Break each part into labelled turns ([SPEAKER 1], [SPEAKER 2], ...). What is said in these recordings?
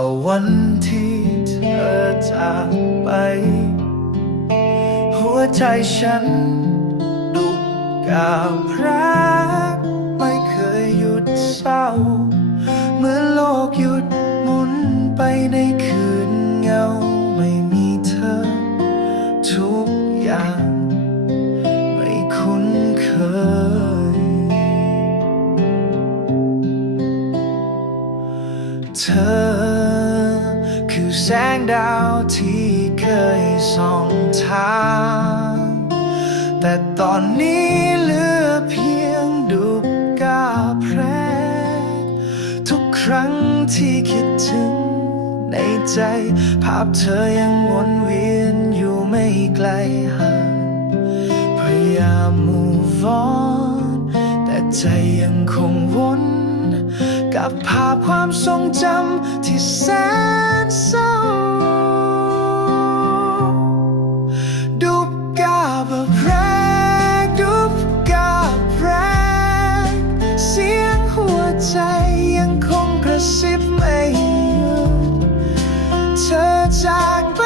[SPEAKER 1] าวันที่เธอจากไป หัวใจฉันดุกกาพรัก ไม่เคยหยุดเศร้า เมื่อโลกหยุดหมุนไปในคืนเงาไม่มีเธอ ทุกอย่าง ไม่คุ้นเคย เธอ คือแสงดาวที่เคยส่องทางแต่ตอนนี้เหลือเพียงดูปกาแพรทุกครั้งที่คิดถึงในใจ ภาพเธอยังวนเวียนอยู่ไม่ไกลห่างพยายาม move on แต่ใจยังคงวน กับภาพความทรงจำที่แสนเศร้าดูปกาบแพรกดูปกาบแพรกเสียงหัวใจยังคงกระซิบไม่หยุดเธอจากไป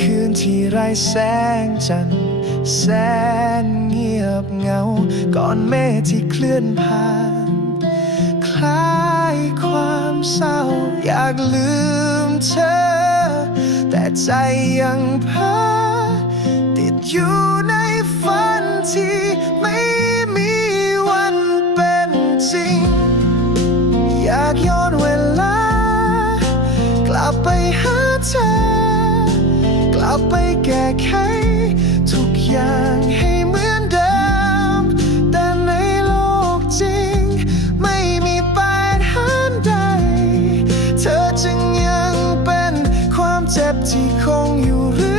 [SPEAKER 1] คืนที่ไร้แสงจันทร์แสนเงียบเหงา ก่อนเมฆที่เคลื่อนผ่าน คล้ายความเศร้า อยากลืมเธอ แต่ใจยังเพ้อติดอยู่ในฝันที่ไม่มีวันเป็นจริง อยากย้อนเวลา กลับไปหาเธอ บไปแก้ไขทุกอย่างให้เหมือนเดิม แต่ในโลกจริง ไม่มีปาฏิหาริย์ใด เธอจึงยังเป็นความเจ็บที่คงอยู่เรื่อย